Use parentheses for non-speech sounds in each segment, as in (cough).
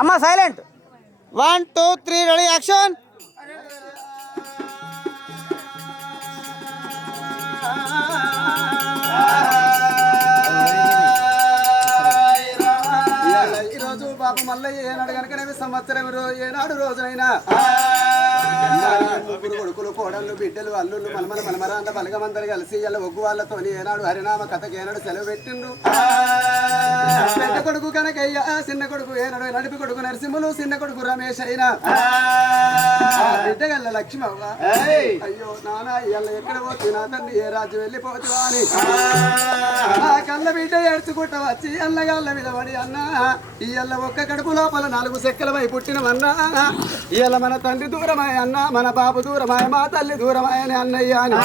అమ్మ silent one two three ready action ఈరోజు పాప మళ్ళీ ఏనాడు కనుక సంవత్సరం ఏనాడు రోజైనా. ముగ్గురు కొడుకులు కోడళ్ళు బిడ్డలు అల్లుళ్ళు మలమల మలమరాంత బలగమందరు కలిసి ఇలా ఒగ్గు వాళ్ళతో ఏనాడు హరినామ కథకి ఏనాడు సెలవు పెట్టిండు పెద్ద కొడుకు కనకయ్య చిన్న కొడుకు ఏనాడు నడిపి కొడుకు నరసింహులు చిన్న కొడుకు రమేష్ అయినా. బిడ్డ గల్ల లక్ష్మవ్వ. అయ్యో నానా ఇవాళ ఎక్కడ పోతు నా తండ్రి ఏ రాజ్యం వెళ్ళిపోతువా అని. ఆ. కళ్ళ బిడ్డ ఏడ్చుకుంటా వచ్చి అన్నగాళ్ళ మీద పడి అన్న ఇవాళ ఒక్క కడుపు లోపల నాలుగు సెక్కలపై పుట్టినవన్నా. ఇవాళ మన తండ్రి దూరమాయ అన్న మన బాబు దూరమాయ మా తల్లి దూరమాయ అని. అన్నయ్య అని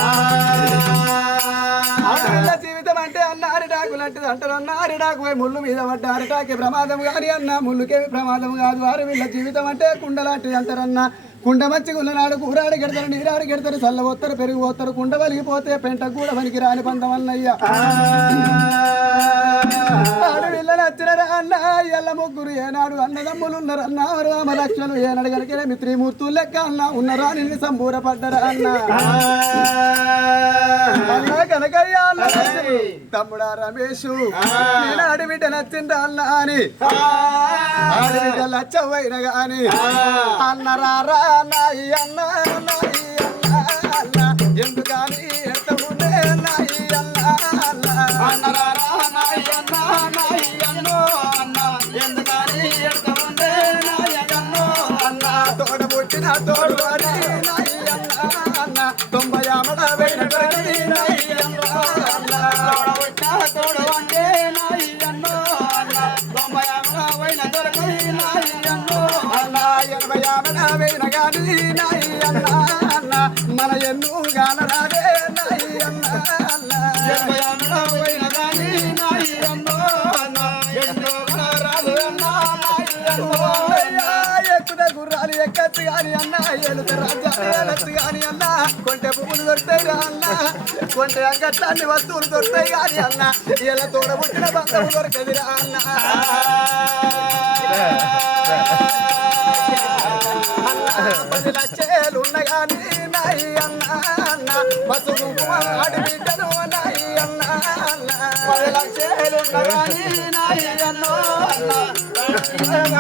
జీవితం అంటే అన్న అరిటాకు లాంటిది అంటారు అన్న. అరిటాకు పోయి ముళ్ళు మీద పడ్డ అరిటాకి ప్రమాదం కాని అన్న. ముళ్ళుకేమి ప్రమాదం కాదు. ఆడపిల్ల జీవితం అంటే కుండ లాంటిది అంటారన్న కుండ మంచిగా ఉన్ననాడు కూరాడు గెడతారు నీరాడు గెడతారు చల్ల పోతారు పెరుగు పోతారు కుండ వలిగిపోతే పెంట కూడా వనికి రాని పందం నచ్చిన అన్న ఎల్ల ముగ్గురు ఏనాడు అన్నదమ్ములు ఉన్నారు అన్న? రామ లక్ష్మణులు ఏనాడు కనుక మిత్రిమూర్తులు లెక్క అన్న. ఉన్నారా నిన్ను సంబూరపడ్డరా అన్న? అన్న కనకయ్య అన్న తమ్ముడా రమేషు నేను ఆడబిడ్డ నచ్చిందా అన్న అని. ఆడబిడ్డ లచ్చవైన గాని. అన్న రారా నాయి అన్న నాయి అన్న అన్న. ఎందుకని ఎడతమునే నాయి అన్న అన్న. అన్న తొంభై ఆమడ వేణ నాయి అన్న అన్న అన్నో అన్న తొంభై ఆమడ వేణ దొరకడి నాయి అన్నో అన్న ఎనభై ఆమడ వేణ గాని నాయి అన్న అన్న మన ఎన్ను గానరాదే గుర్రాలు కానీ అన్న ఏలుత రాజ్యాలు ఏలచ్చు కానీ అన్న. కొంటే పువ్వులు దొరుకుతాయి అన్న కొంటే అంగట్లాన్ని వస్తువులు దొరుకుతాయి కానీ అన్న. ఇలా తోడబుట్టిన బంధం దొరకది అన్న. పది లక్షలు ఉన్నగాని నాయి అన్న అన్న. పసుపు ఆడి బిడ్డను నాయి అన్న అన్న. పది లక్షలు ఉన్నగాని నాయి అన్న అన్న.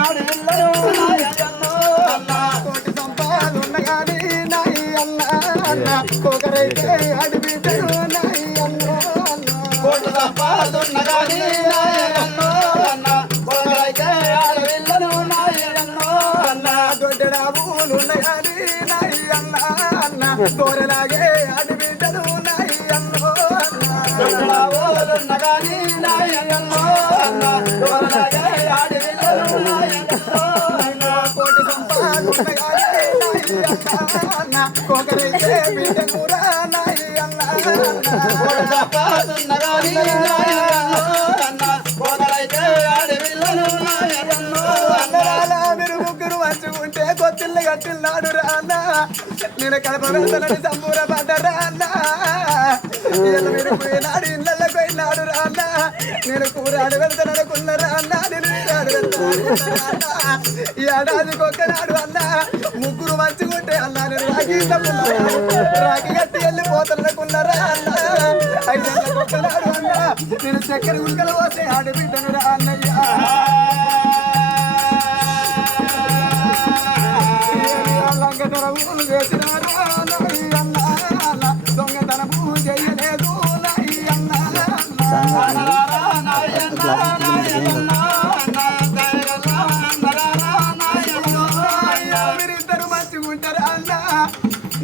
ఆడి బిడ్డను నాయి కోరలాగే ఆడి బిడ్డలు నాయి అన్నో అన్న. నాయి అన్నో అన్న. కోరలాగే ఆడి బిడ్డలు నాయి అన్న కోటి నాయి అన్న కోకరైతే నాయి అన్న కోటి నాయి మంచుకుంటే కొత్తిల్లు కట్టిల్లాడు రాన్న నేను కడప వెళ్తానని సంబూర పడ్డరా అన్న ఇళ్ళ పోయినాడు ఇళ్ళకి పోయినాడు రాన్న నేను కూరాడు వెళ్తాననుకున్న రాన్న నేను వీరాడు వెళ్తాను ఈ ఏడాదికి ఒక్కనాడు అన్న. ముగ్గురు మంచిగుంటే అన్న నేను రాగి రాఖీ కట్టి వెళ్ళిపోతాననుకున్నారా అన్న ఐదేళ్ళకి ఒక్కనాడు అన్న. నేను చక్కెర గుంకలు పోతే ఆడబిడ్డను రా అన్నయ్యా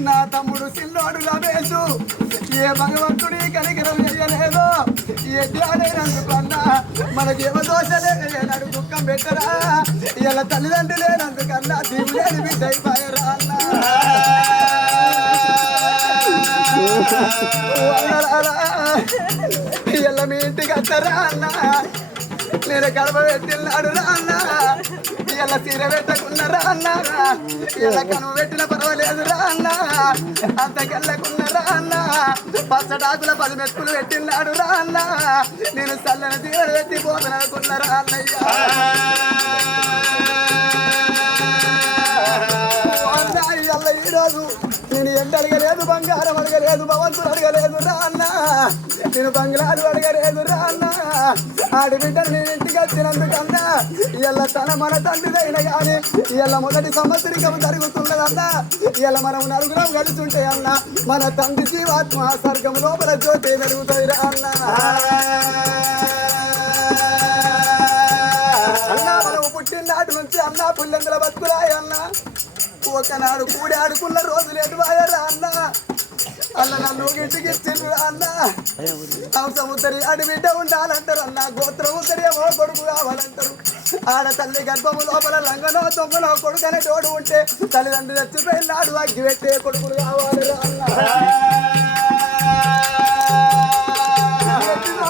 నా తమ్ముడు సిల్లోడు రమేషు ఏ భగవంతుడి కనికరం చేయలేదు ఏ ధ్యానైనందుకు మనకేమో దోష నాడు దుఃఖం పెట్టరా ఇలా తల్లిదండ్రులే లేనందుకన్నా దీవులేని బిడ్డ అయిపోయారా అన్న? ఇలా మీ ఇంటికి వస్తారా అన్న? నేను గడప పెట్టినాడు రా అన్న? ఇలా తీర పెట్టకున్నారా అన్నారా ఇలా కనుమ పెట్టిన పర్వాలేదు. అంతకెళ్ళకున్న రాన్న పచ్చడాకుల పది మెత్తులు పెట్టిన్నాడు రాన్న నేను చల్లని తీరు పెట్టి పోతనకున్న రాన్నయ్యా (laughs) ఈరోజు నేను ఎండ అడగలేదు బంగారం అడగలేదు భవంతులు అడగలేదు రా అన్న. నేను బంగ్లాలు అడగలేదు రా అన్న. ఆడి బిడ్డను నేను ఇంటికి వచ్చినందుకన్నా ఇలా తన మన తండ్రిదైన కానీ ఇలా మొదటి సంవత్సరికం జరుగుతున్నదన్నా. ఇలా మనం నలుగురం కలిసి అన్న మన తండ్రి జీవాత్మ స్వర్గం లోపల జ్యోతి జరుగుతుంది రా అన్న. అన్నా మనం పుట్టినాటి నుంచి అన్నా పుల్లెందుల బతుకురాయ ఒకనాడు కూడి ఆడుకున్న రోజులు ఎటువాయరా అన్న? అన్న నన్ను ఇంటికి ఇచ్చిండ్రు అన్న? సముద్రి అడి బిడ్డ ఉండాలంటారు అన్న. గోత్రం ఏమో కొడుకు కావాలంటారు. ఆడ తల్లి గర్భము లోపల లంగనో దొంగనో కొడుకనే తోడు ఉంటే తల్లిదండ్రులు ఎత్తిపోయినాడు అగ్గి పెట్టే కొడుకులు కావాలి అన్న.